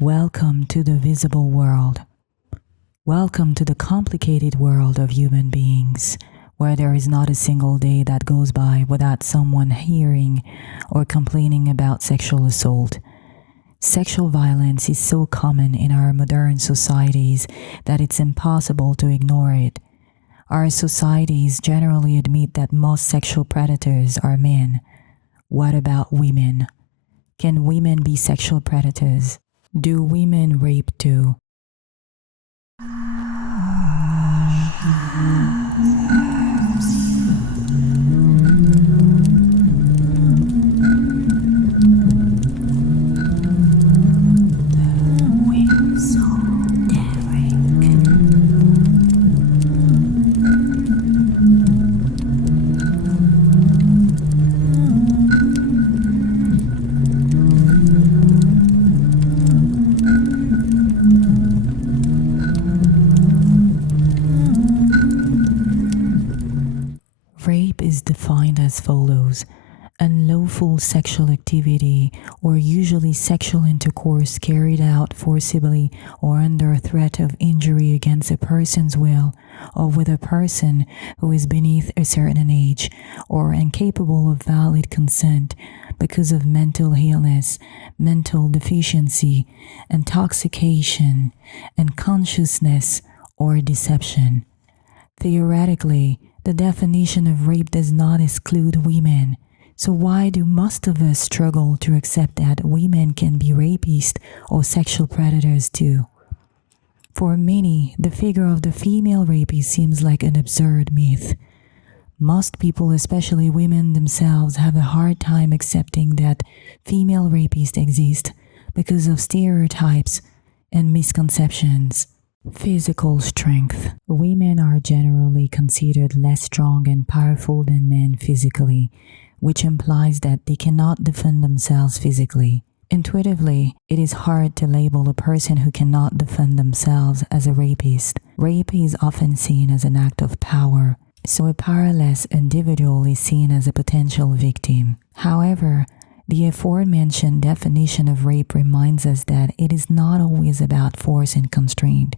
Welcome to the visible world. Welcome to the complicated world of human beings, where there is not a single day that goes by without someone hearing or complaining about sexual assault. Sexual violence is so common in our modern societies that it's impossible to ignore it. Our societies generally admit that most sexual predators are men. What about women? Can women be sexual predators? Do women rape too? Rape is defined as follows: unlawful sexual activity, or usually sexual intercourse carried out forcibly or under threat of injury against a person's will, or with a person who is beneath a certain age, or incapable of valid consent because of mental illness, mental deficiency, intoxication, unconsciousness, or deception. Theoretically, the definition of rape does not exclude women. So why do most of us struggle to accept that women can be rapists or sexual predators too? For many, the figure of the female rapist seems like an absurd myth. Most people, especially women themselves, have a hard time accepting that female rapists exist because of stereotypes and misconceptions. Physical strength. Women are generally considered less strong and powerful than men physically, which implies that they cannot defend themselves physically. Intuitively, it is hard to label a person who cannot defend themselves as a rapist. Rape is often seen as an act of power, so a powerless individual is seen as a potential victim. However, the aforementioned definition of rape reminds us that it is not always about force and constraint.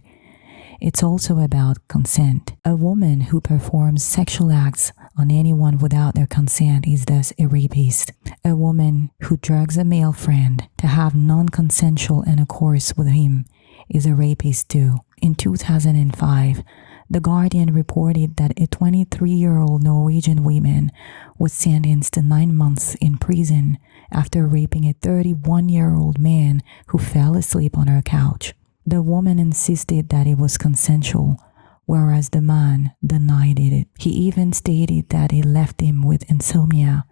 It's also about consent. A woman who performs sexual acts on anyone without their consent is thus a rapist. A woman who drugs a male friend to have non-consensual intercourse with him is a rapist too. In 2005, The Guardian reported that a 23-year-old Norwegian woman was sentenced to 9 months in prison after raping a 31-year-old man who fell asleep on her couch. The woman insisted that it was consensual, whereas the man denied it. He even stated that he left him with insomnia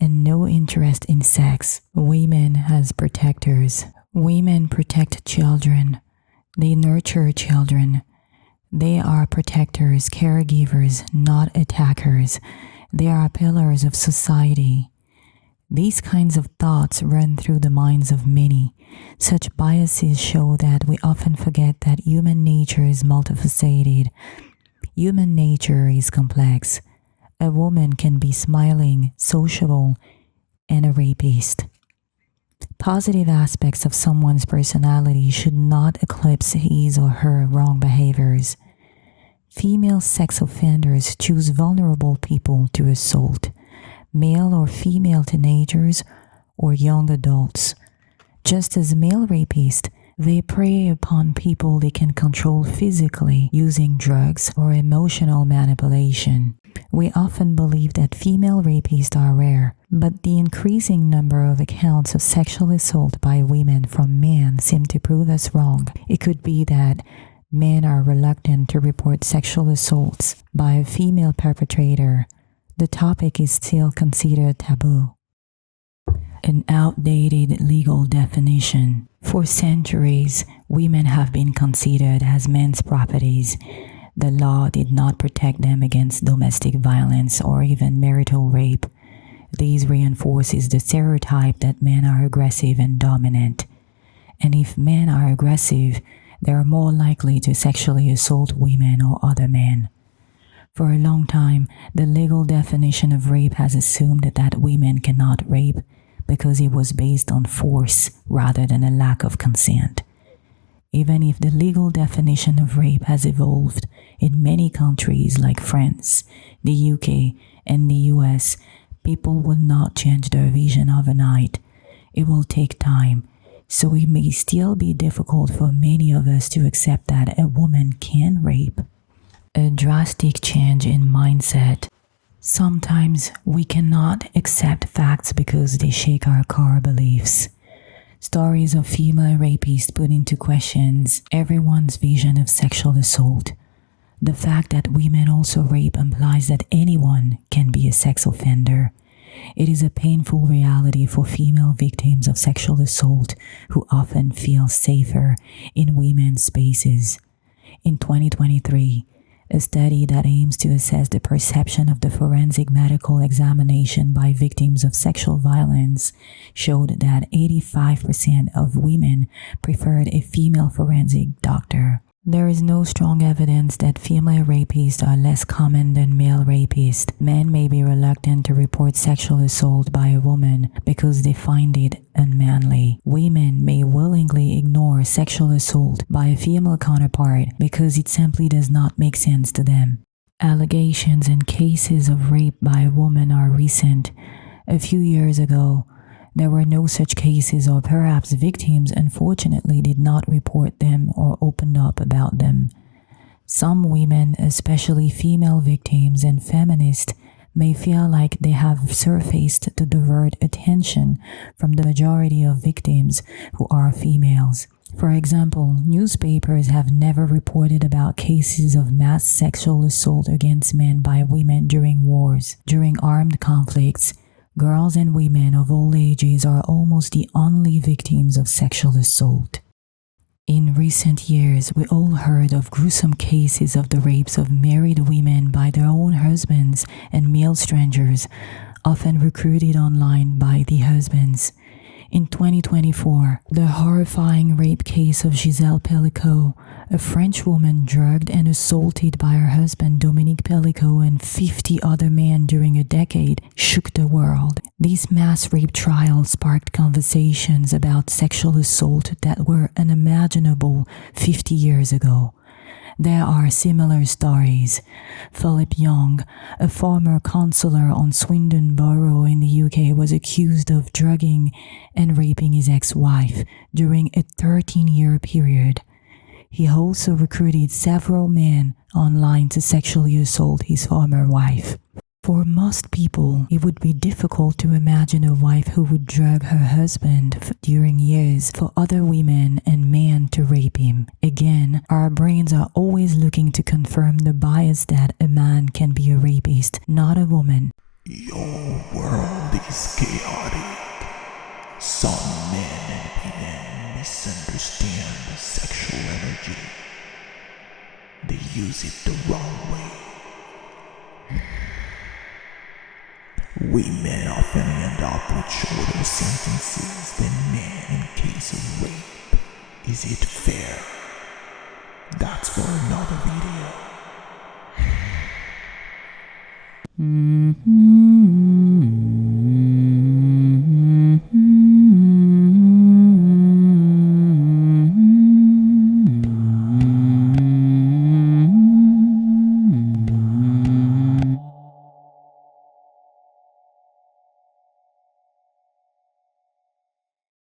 and no interest in sex. Women as protectors. Women protect children. They nurture children. They are protectors, caregivers, not attackers. They are pillars of society. These kinds of thoughts run through the minds of many. Such biases show that we often forget that human nature is multifaceted. Human nature is complex. A woman can be smiling, sociable, and a rapist. Positive aspects of someone's personality should not eclipse his or her wrong behaviors. Female sex offenders choose vulnerable people to assault, male or female teenagers or young adults. Just as male rapists, they prey upon people they can control physically using drugs or emotional manipulation. We often believe that female rapists are rare, but the increasing number of accounts of sexual assault by women from men seem to prove us wrong. It could be that men are reluctant to report sexual assaults by a female perpetrator. The topic is still considered taboo. An outdated legal definition. For centuries, women have been considered as men's properties. The law did not protect them against domestic violence or even marital rape. This reinforces the stereotype that men are aggressive and dominant. And if men are aggressive, they are more likely to sexually assault women or other men. For a long time, the legal definition of rape has assumed that women cannot rape because it was based on force rather than a lack of consent. even if the legal definition of rape has evolved in many countries like France, the UK, and the US. People will not change their vision overnight. It will take time, so it may still be difficult for many of us to accept that a woman can rape. A drastic change in mindset. Sometimes we cannot accept facts because they shake our core beliefs. Stories of female rapists put into questions everyone's vision of sexual assault. The fact that women also rape implies that anyone can be a sex offender. It is a painful reality for female victims of sexual assault who often feel safer in women's spaces. In 2023, a study that aims to assess the perception of the forensic medical examination by victims of sexual violence showed that 85% of women preferred a female forensic doctor. There is no strong evidence that female rapists are less common than male rapists. Men may be reluctant to report sexual assault by a woman because they find it unmanly. Women may willingly ignore sexual assault by a female counterpart because it simply does not make sense to them. Allegations and cases of rape by a woman are recent. A few years ago, there were no such cases, or perhaps victims unfortunately did not report them or opened up about them. Some women, especially female victims and feminists, may feel like they have surfaced to divert attention from the majority of victims who are females. For example, newspapers have never reported about cases of mass sexual assault against men by women during wars. During armed conflicts, girls and women of all ages are almost the only victims of sexual assault. In recent years, we all heard of gruesome cases of the rapes of married women by their own husbands and male strangers, often recruited online by the husbands. In 2024, the horrifying rape case of Gisèle Pellicot, a French woman drugged and assaulted by her husband Dominique Pellicot and 50 other men during a decade, shook the world. These mass rape trials sparked conversations about sexual assault that were unimaginable 50 years ago. There are similar stories. Philip Young, a former councillor on Swindon Borough in the UK, was accused of drugging and raping his ex-wife during a 13-year period. He also recruited several men online to sexually assault his former wife. For most people, it would be difficult to imagine a wife who would drug her husband during years for other women and men to rape him. Again, our brains are always looking to confirm the bias that a man can be a rapist, not a woman. Your world is chaotic. Some men and women misunderstand the sexual energy. They use it the wrong way. Women often end up with shorter sentences than men in case of rape. Is it fair? That's for another video.